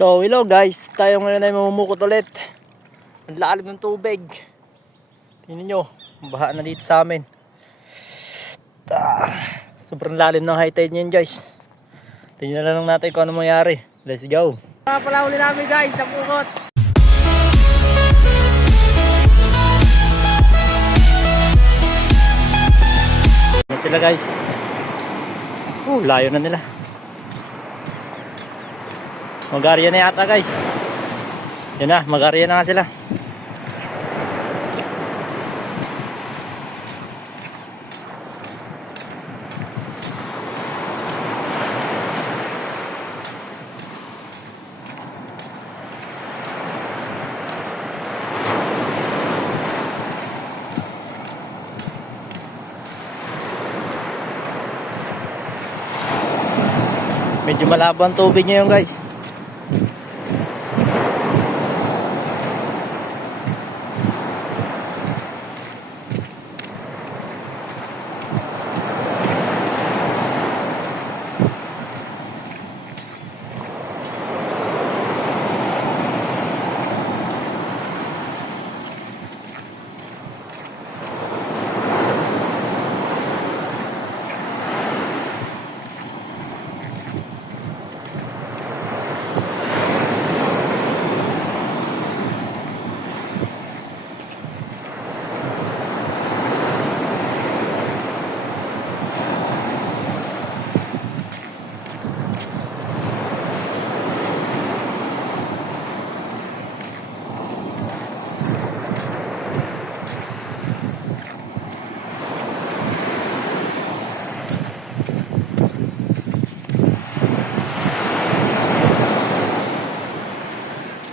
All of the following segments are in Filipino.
So hello guys, tayo ngayon ay mamumukot ulit. Ang lalim ng tubig. Tingnan nyo, baha na dito sa amin. Sobrang lalim ng high tide niyan guys. Tingnan na lang natin kung ano mangyari. Let's go. Pala uli namin guys sa mukot. Yan sila guys. Layo na nila. Mag-area na yata guys. Yan na, mag-area na nga sila. Medyo malabo ang tubig ngayon guys.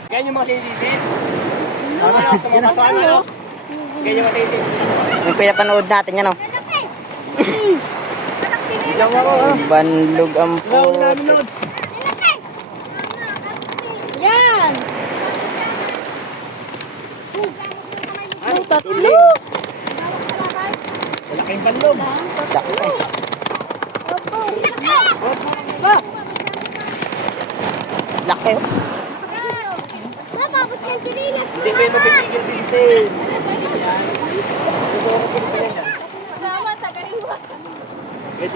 Ganyan yung mga sisisip. Ano sa mga batuan ano? Ganyan yung mga sisisip. Yung pinapanood natin yan o. Banlog ang po. Yan! Ay, Tatlo! malaking bandog. Laki o. Hindi ko yung mapipigil diesel.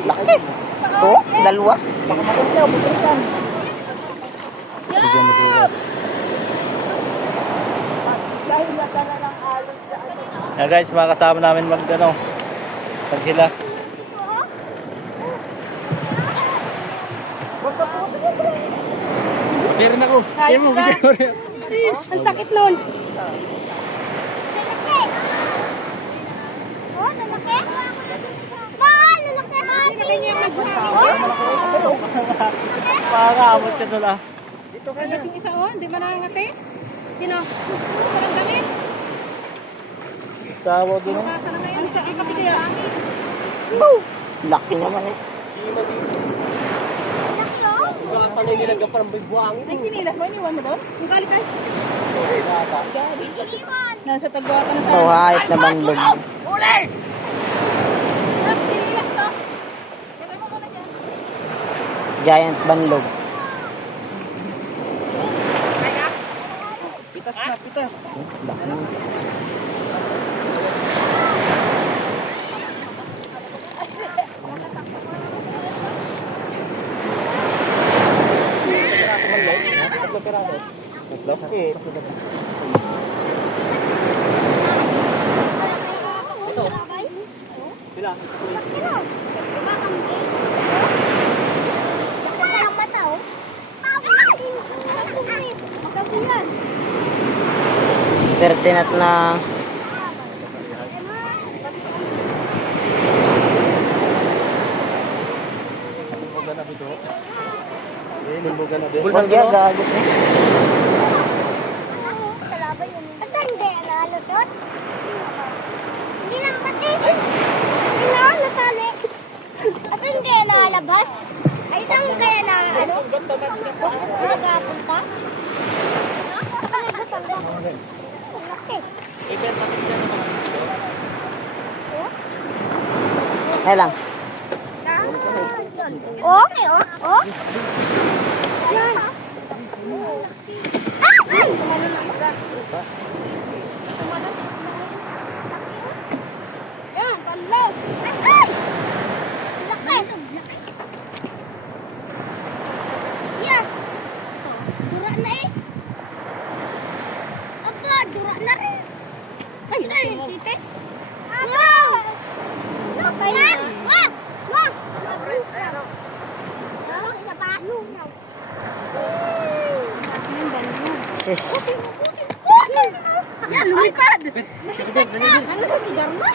Laki. O, dalawa. Baka maganda, bukan. Yeah guys, mga kasama namin maghila. Meron ako. Kaya mo, bigyan mo rin. Ang sakit nun. Makakaamot ka doon ah. Yung isa o, hindi man nangangati. Sino? Walang damit. Sawa doon. Kasa na ngayon. Ang sakit kaya. Laki naman eh. Sanay nilang parang bigbuangin. Ay, sinilas mo, iniwan mo doon? Yung galit ay. Nasa tagwa ka na sa... O, hayop na banlog. Uli! Sinilas to. Sagay mo muna dyan. Giant banlog. Pitas na, pitas. Laki naman. Laki. Sila. Sertinat na. Bulban Huwag yan, gagot eh. Asan hindi nalusot? Hindi lang pati. Hindi na natali. Asan hindi nalabas? Ay saan kaya na ano? Nagapunta? Asan nagbatang? Laki. Kaya lang. Oh, okay, oh. Oh. Yan. Yan, panlog. Ay! Laki! Yan! Dura na eh! Aba, dura na rin! Ay, laki mo. Site! Wow! Look yan! Wow! Wow! Isa pa? Sis. Yan, lumipad. Ano ba si Dharma?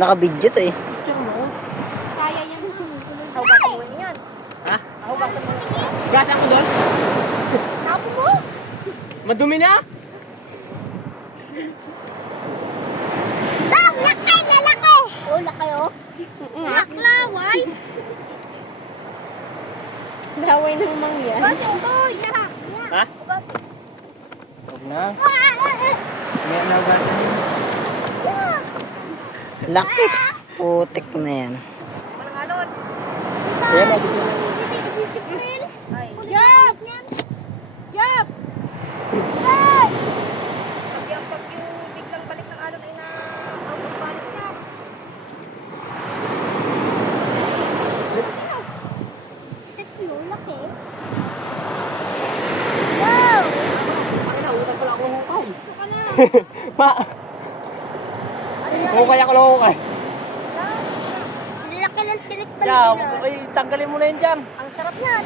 Naka-video to eh. Kaya yan. Hugasan mo yan. Ha? Gas ako doon? Tapo mo. Madumi na? Bang! Laki! Lalaki! Oh, laki oh! Naklaway. Laway ng mangyan. Uy, lahat. Ha? Huwag na. May nagasan yun. Laki. Putik na yan. Ayan, Jab! Jab! Ma! Hukay ako lang hukay. Laki ng tinik pa Siya, ay, tanggalin mo na yun dyan. Ang sarap yan.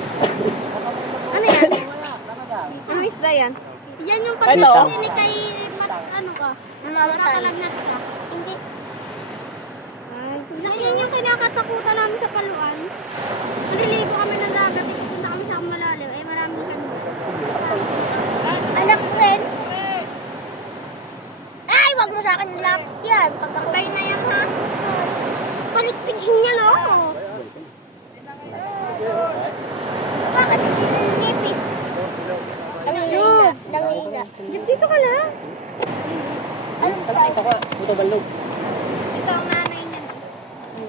Ano yan? Anong isda yan? Yan yung Ay, ito. pag-ini kay ano ka? Nakakalagnat ka. Hindi. Yan yung kinakatakutan namin sa paluan. Naliligo kami ng dagat. Punta kami sa malalim. Ay maraming kanina. Anak ko rin. Ay, wag mo sa akin nilap yan. Pagkakabay na yan ha. Palikpigin niya no. Bakit hindi na nipit? Dangina. Dito ka lang. Anong tayo? Puto balog. Ito ang nanay niya.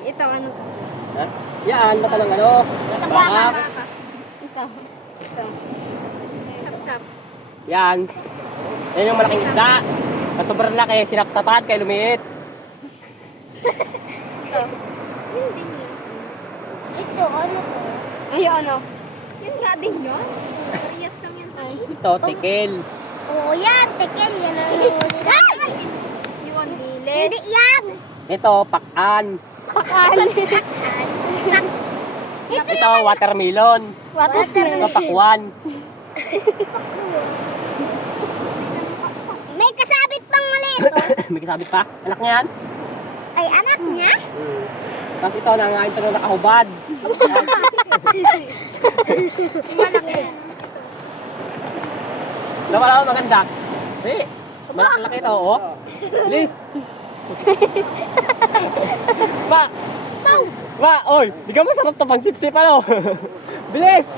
Ito, ano? Ha? Yan, baka ng ano. Ito Baka. Ito. Ito. Sapsap. Yan. Yan yung malaking isda. Sa sobrang laki, sinapsapan kay lumiit. Ito. Hindi. Ito, ano to? Ay, ano? Yan nga din yun. Parehas lang yan. Ay. Ito, tikil. Oo yan, tekel. Yan ang nangungulit. Yun, Hindi yan. Ito, pakan. Pakan. Ito, watermelon. Ito, pakwan. May kasabit pang maliit. May kasabit pa. Anak niya yan. Ay, anak niya? Tapos ito, nangain ito na nakahubad. Malaki. Naman ako maganda. Eh, malaki ito, oh. Bilis. Pa! Pa! Oy, di ka masarap to pang sip-sip, ano? Bilis!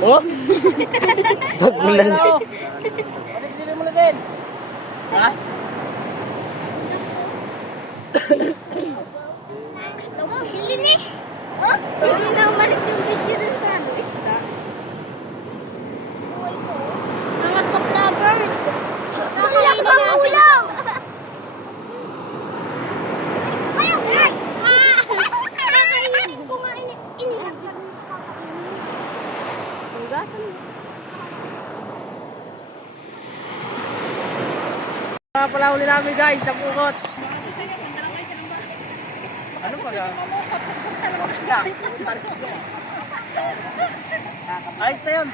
Oh? Pagulan. Pagsipin mo na din. Ha? Oh, silin eh. Oh, Hindi na umalis yung video dun sa ano, isda. mga ka-vloggers. Nakakainin natin. Ulam! Ayaw! Ay! Nakakainin ko nga inilaglag mo nakakainin. Hugasan mo. Pala uli namin guys, sa pukot. Ano pa ga? Ayos na yun.